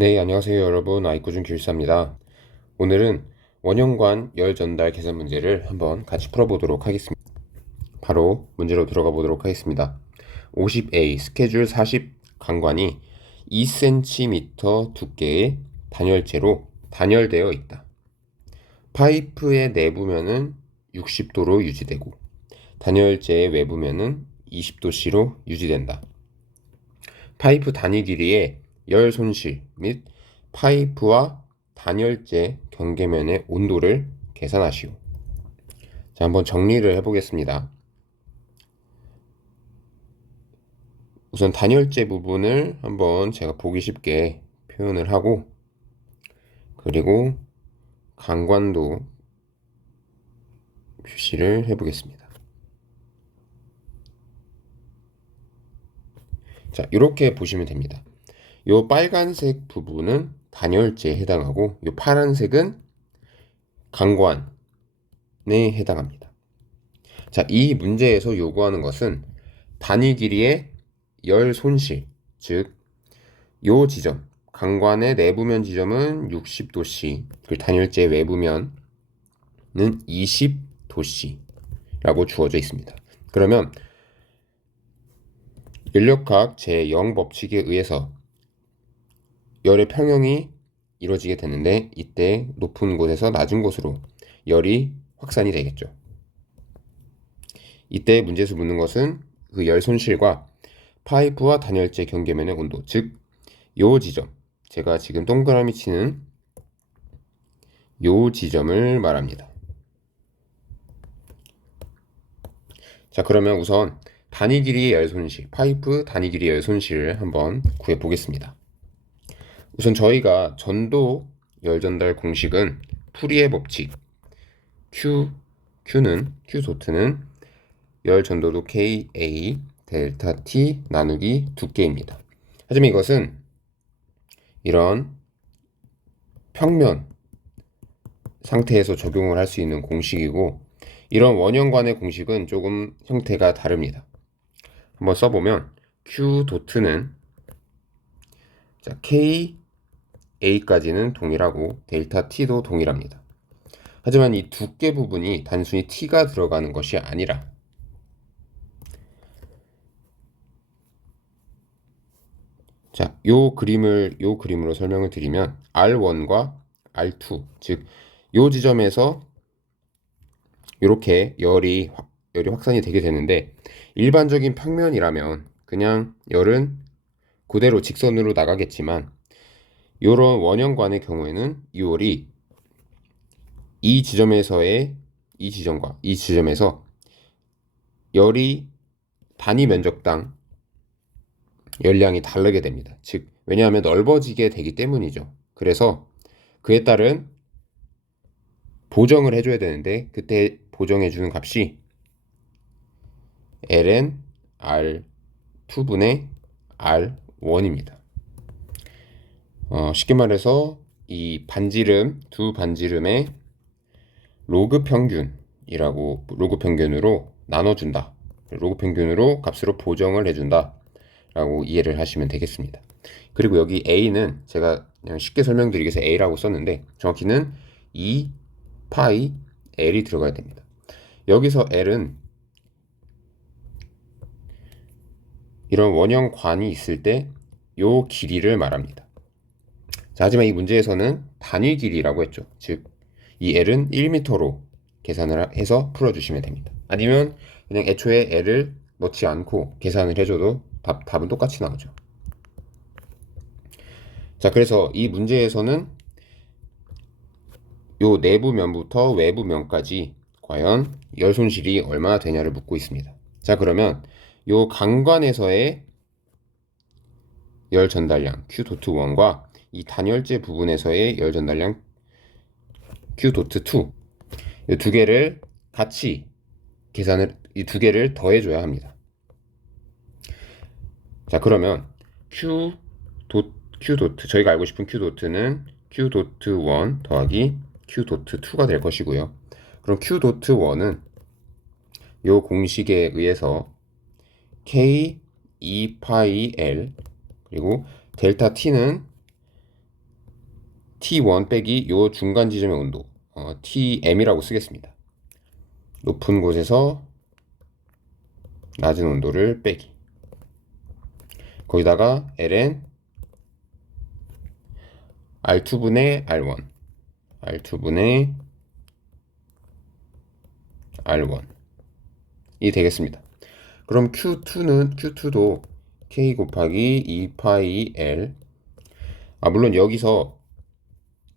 네, 안녕하세요 여러분. 아이쿠준 길사입니다. 오늘은 원형관 열 전달 계산 문제를 한번 같이 풀어보도록 하겠습니다. 바로 문제로 들어가 보도록 하겠습니다. 50A 스케줄 40 강관이 2cm 두께의 단열재로 단열되어 있다. 파이프의 내부면은 60도로 유지되고 단열재의 외부면은 20도씨로 유지된다. 파이프 단위 길이의 열 손실 및 파이프와 단열재 경계면의 온도를 계산하시오. 자, 한번 정리를 해보겠습니다. 우선 단열재 부분을 한번 제가 보기 쉽게 표현을 하고 그리고 강관도 표시를 해보겠습니다. 자, 이렇게 보시면 됩니다. 요 빨간색 부분은 단열재에 해당하고 요 파란색은 강관에 해당합니다. 자, 이 문제에서 요구하는 것은 단위 길이의 열 손실, 즉, 요 지점, 강관의 내부면 지점은 60도씨, 그 단열재 외부면은 20도씨라고 주어져 있습니다. 그러면 인력학 제0 법칙에 의해서 열의 평형이 이루어지게 되는데 이때 높은 곳에서 낮은 곳으로 열이 확산이 되겠죠. 이때 문제에서 묻는 것은 그 열 손실과 파이프와 단열재 경계면의 온도, 즉 요 지점, 제가 지금 동그라미 치는 요 지점을 말합니다. 자, 그러면 우선 단위 길이의 열 손실, 파이프 단위 길이의 열 손실을 한번 구해 보겠습니다. 우선 저희가 전도 열 전달 공식은 풀이의 법칙 Q Q는 Q 도트는 열 전도도 KA 델타 T 나누기 두께입니다. 하지만 이것은 이런 평면 상태에서 적용을 할 수 있는 공식이고 이런 원형관의 공식은 조금 형태가 다릅니다. 한번 써보면 Q 도트는 자, K A까지는 동일하고 델타 T도 동일합니다. 하지만 이 두께 부분이 단순히 T가 들어가는 것이 아니라 자, 요 그림을 요 그림으로 설명을 드리면 R1과 R2 즉 요 지점에서 이렇게 열이 열이 확산이 되게 되는데 일반적인 평면이라면 그냥 열은 그대로 직선으로 나가겠지만 이런 원형관의 경우에는 이 열이 이 지점에서의 이 지점과 이 지점에서 열이 단위 면적당 열량이 다르게 됩니다. 즉 왜냐하면 넓어지게 되기 때문이죠. 그래서 그에 따른 보정을 해줘야 되는데 그때 보정해 주는 값이 ln r2분의 r1입니다. 어, 쉽게 말해서 이 반지름 두 반지름의 로그 평균이라고 로그 평균으로 나눠준다. 로그 평균으로 값으로 보정을 해준다. 라고 이해를 하시면 되겠습니다. 그리고 여기 A는 제가 그냥 쉽게 설명드리기 위해서 A라고 썼는데 정확히는 2 파이 L이 들어가야 됩니다. 여기서 L은 이런 원형 관이 있을 때 요 길이를 말합니다. 자, 하지만 이 문제에서는 단위 길이라고 했죠. 즉, 이 L은 1m로 계산을 해서 풀어주시면 됩니다. 아니면 그냥 애초에 L을 넣지 않고 계산을 해줘도 답, 답은 똑같이 나오죠. 자, 그래서 이 문제에서는 요 내부 면부터 외부 면까지 과연 열 손실이 얼마나 되냐를 묻고 있습니다. 자, 그러면 요 강관에서의 열 전달량 Q 도트 1과 이 단열재 부분에서의 열 전달량 Q 도트 2. 이 두 개를 같이 계산을 이 두 개를 더해 줘야 합니다. 자, 그러면 Q 도 Q 도트 저희가 알고 싶은 Q 도트는 Q 도트 1 더하기 Q 도트 2가 될 것이고요. 그럼 Q 도트 1은 이 공식에 의해서 K 2 파이 L 그리고 델타 T는 T1 빼기 요 중간 지점의 온도 어, TM이라고 쓰겠습니다. 높은 곳에서 낮은 온도를 빼기 거기다가 ln R2분의 R1 R2분의 R1이 되겠습니다. 그럼 Q2는 Q2도 K 곱하기 2파이 L 아 물론 여기서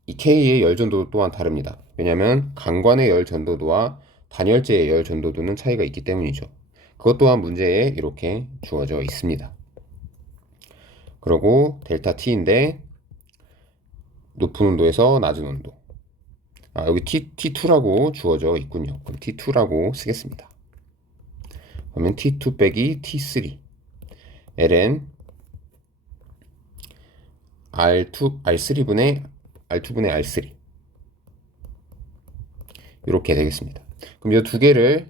이 K의 열 전도 또한 다릅니다. 왜냐하면 강관의 열 전도도와 단열재의 열 전도도는 차이가 있기 때문이죠. 그것 또한 문제에 이렇게 주어져 있습니다. 그리고 델타 T인데 높은 온도에서 낮은 온도. 아, 여기 T, T2라고 주어져 있군요. 그럼 T2라고 쓰겠습니다. 그러면 T2 빼기 T3. ln R2, R3분의 R2분의 R3. 이렇게 되겠습니다. 그럼 이 두 개를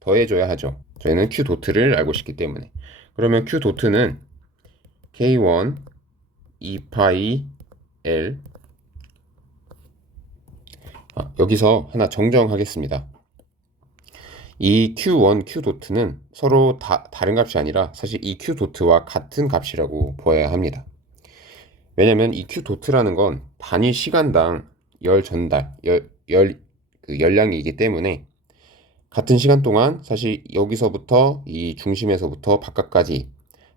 더해줘야 하죠. 저희는 Q 도트를 알고 싶기 때문에. 그러면 Q 도트는 K1 2파이 L 아, 여기서 하나 정정하겠습니다. 이 Q1, Q 도트는 서로 다, 다른 값이 아니라 사실 이 Q 도트와 같은 값이라고 보아야 합니다. 왜냐면 이 Q 도트라는 건 단위 시간당 열 전달, 열, 열, 그 열량이기 때문에 같은 시간 동안 사실 여기서부터 이 중심에서부터 바깥까지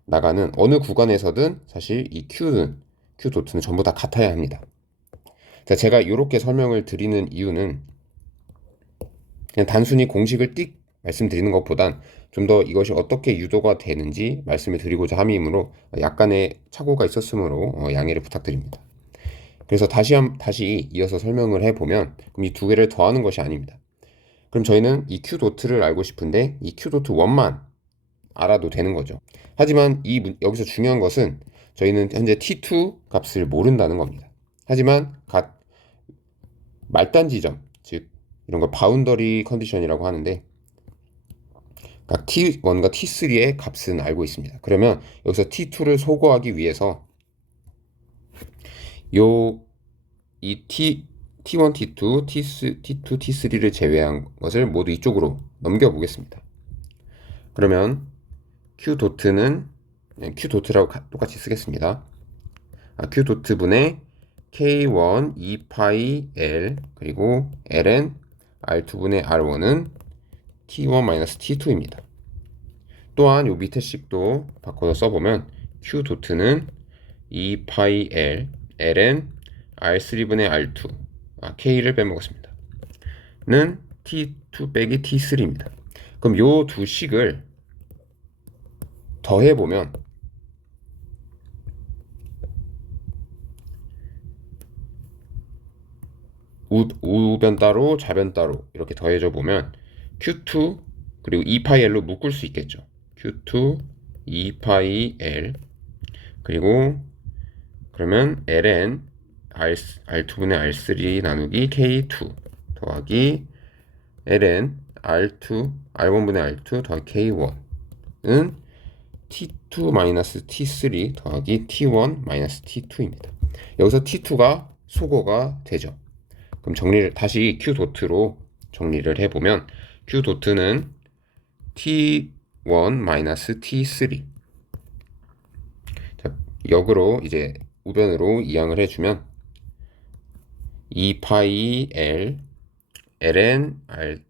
나가는 어느 구간에서든 사실 이 Q는, Q 도트는 전부 다 같아야 합니다. 자, 제가 이렇게 설명을 드리는 이유는 그냥 단순히 공식을 띡 말씀드리는 것보단 좀 더 이것이 어떻게 유도가 되는지 말씀을 드리고자 함이므로 약간의 착오가 있었으므로 어, 양해를 부탁드립니다. 그래서 다시 한, 다시 이어서 설명을 해보면 그럼 이두 개를 더하는 것이 아닙니다. 그럼 저희는 이 Q 도트를 알고 싶은데 이 Q 도트 원만 알아도 되는 거죠. 하지만 이 문- 여기서 중요한 것은 저희는 현재 T2 값을 모른다는 겁니다. 하지만 각 말단 지점, 즉 이런 걸 바운더리 컨디션이라고 하는데 각 T1과 T3의 값은 알고 있습니다. 그러면 여기서 T2를 소거하기 위해서 요 이 T T1, T2, T2, T2, T3를 제외한 것을 모두 이쪽으로 넘겨 보겠습니다. 그러면 Q 도트는 그냥 Q 도트라고 가- 똑같이 쓰겠습니다. 아, Q 도트 분의 K1 2파이 L 그리고 ln R2 분의 R1은 T1-T2입니다. 또한 요 밑에 식도 바꿔서 써보면 Q 도트는 2파이 L ln R3분의 R2 아, K를 빼먹었습니다. 는 T2 빼기 T3입니다. 그럼 요 두 식을 더해보면 우, 우변 따로 좌변 따로 이렇게 더해져 보면 Q2 그리고 2파이 L로 묶을 수 있겠죠. Q2 2파이 L 그리고 그러면 ln R, R2분의 R3 나누기 K2 더하기 ln R2 R1분의 R2 더하기 K1은 T2 마이너스 T3 더하기 T1 마이너스 T2입니다. 여기서 T2가 소거가 되죠. 그럼 정리를 다시 Q 도트로 정리를 해보면 Q 도트는 T1 마이너스 T3 자, 역으로 이제 우변으로 이항을 해주면 2파이 L ln R2분의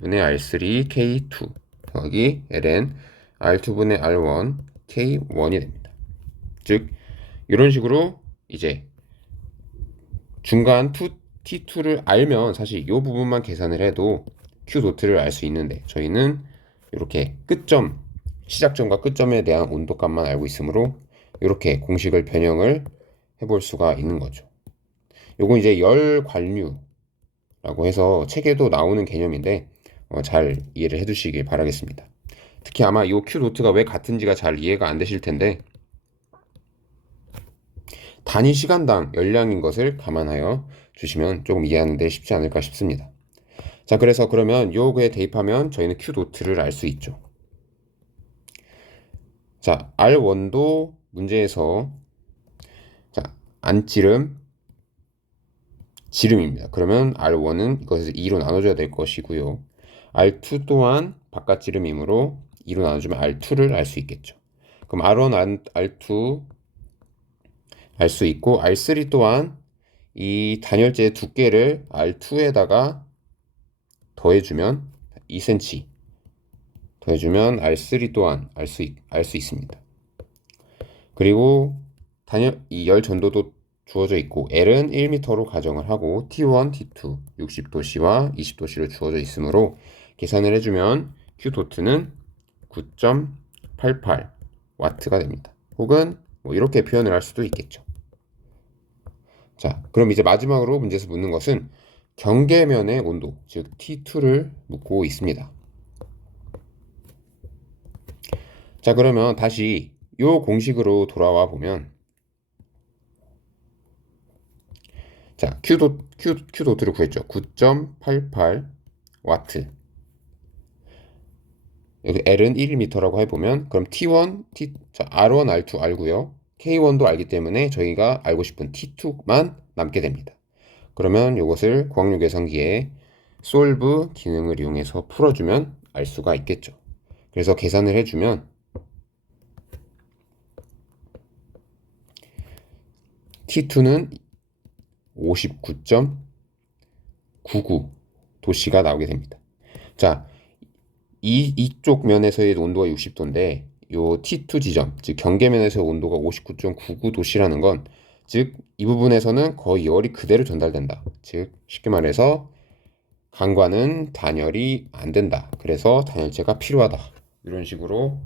R3 K2 더하기 ln R2분의 R1 K1이 됩니다. 즉 이런 식으로 이제 중간 2, T2를 알면 사실 이 부분만 계산을 해도 Q 도트를 알 수 있는데 저희는 이렇게 끝점 시작점과 끝점에 대한 온도값만 알고 있으므로 이렇게 공식을 변형을 해볼 수가 있는 거죠. 요건 이제 열 관류라고 해서 책에도 나오는 개념인데 어, 잘 이해를 해두시길 바라겠습니다. 특히 아마 이 Q 도트가 왜 같은지가 잘 이해가 안 되실 텐데 단위 시간당 열량인 것을 감안하여 주시면 조금 이해하는데 쉽지 않을까 싶습니다. 자, 그래서 그러면 요거에 대입하면 저희는 Q 도트를 알 수 있죠. 자, R1도 문제에서 자, 안찌름 지름입니다. 그러면 R1은 이것을 2로 나눠줘야 될 것이고요. R2 또한 바깥 지름이므로 2로 나눠주면 R2를 알 수 있겠죠. 그럼 R1, R2 알 수 있고 R3 또한 이 단열재의 두께를 R2에다가 더해주면 2cm 더해주면 R3 또한 알 수 알 수 있습니다. 그리고 단열 이 열 전도도 주어져 있고 L은 1m로 가정을 하고 T1, T2 60도씨와 20도씨로 주어져 있으므로 계산을 해주면 Q 도트는 9.88 와트가 됩니다. 혹은 뭐 이렇게 표현을 할 수도 있겠죠. 자, 그럼 이제 마지막으로 문제에서 묻는 것은 경계면의 온도, 즉 T2를 묻고 있습니다. 자, 그러면 다시 이 공식으로 돌아와 보면 자, Q 도 Q Q 도트를 구했죠. 9.88 와트. 여기 L은 1m라고 해보면 그럼 T1, T, 자, R1, R2 알고요. K1도 알기 때문에 저희가 알고 싶은 T2만 남게 됩니다. 그러면 이것을 구학용 계산기에 솔브 기능을 이용해서 풀어주면 알 수가 있겠죠. 그래서 계산을 해주면 T2는 59.99 도씨가 나오게 됩니다. 자, 이 이쪽 면에서의 온도가 60도인데 요 T2 지점, 즉 경계면에서의 온도가 59.99 도씨라는 건 즉 이 부분에서는 거의 열이 그대로 전달된다. 즉 쉽게 말해서 강과는 단열이 안 된다. 그래서 단열재가 필요하다. 이런 식으로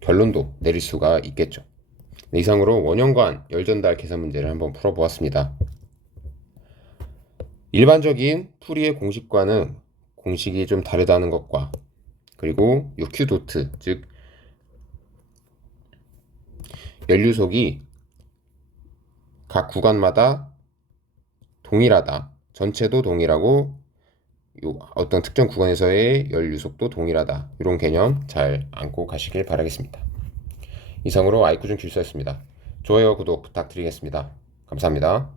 결론도 내릴 수가 있겠죠. 네, 이상으로 원형관 열전달 계산 문제를 한번 풀어보았습니다. 일반적인 풀이의 공식과는 공식이 좀 다르다는 것과 그리고 요 Q 도트 즉 연료속이 각 구간마다 동일하다. 전체도 동일하고 요 어떤 특정 구간에서의 연료속도 동일하다. 이런 개념 잘 안고 가시길 바라겠습니다. 이상으로 아이쿠준 길수였습니다. 좋아요, 구독 부탁드리겠습니다. 감사합니다.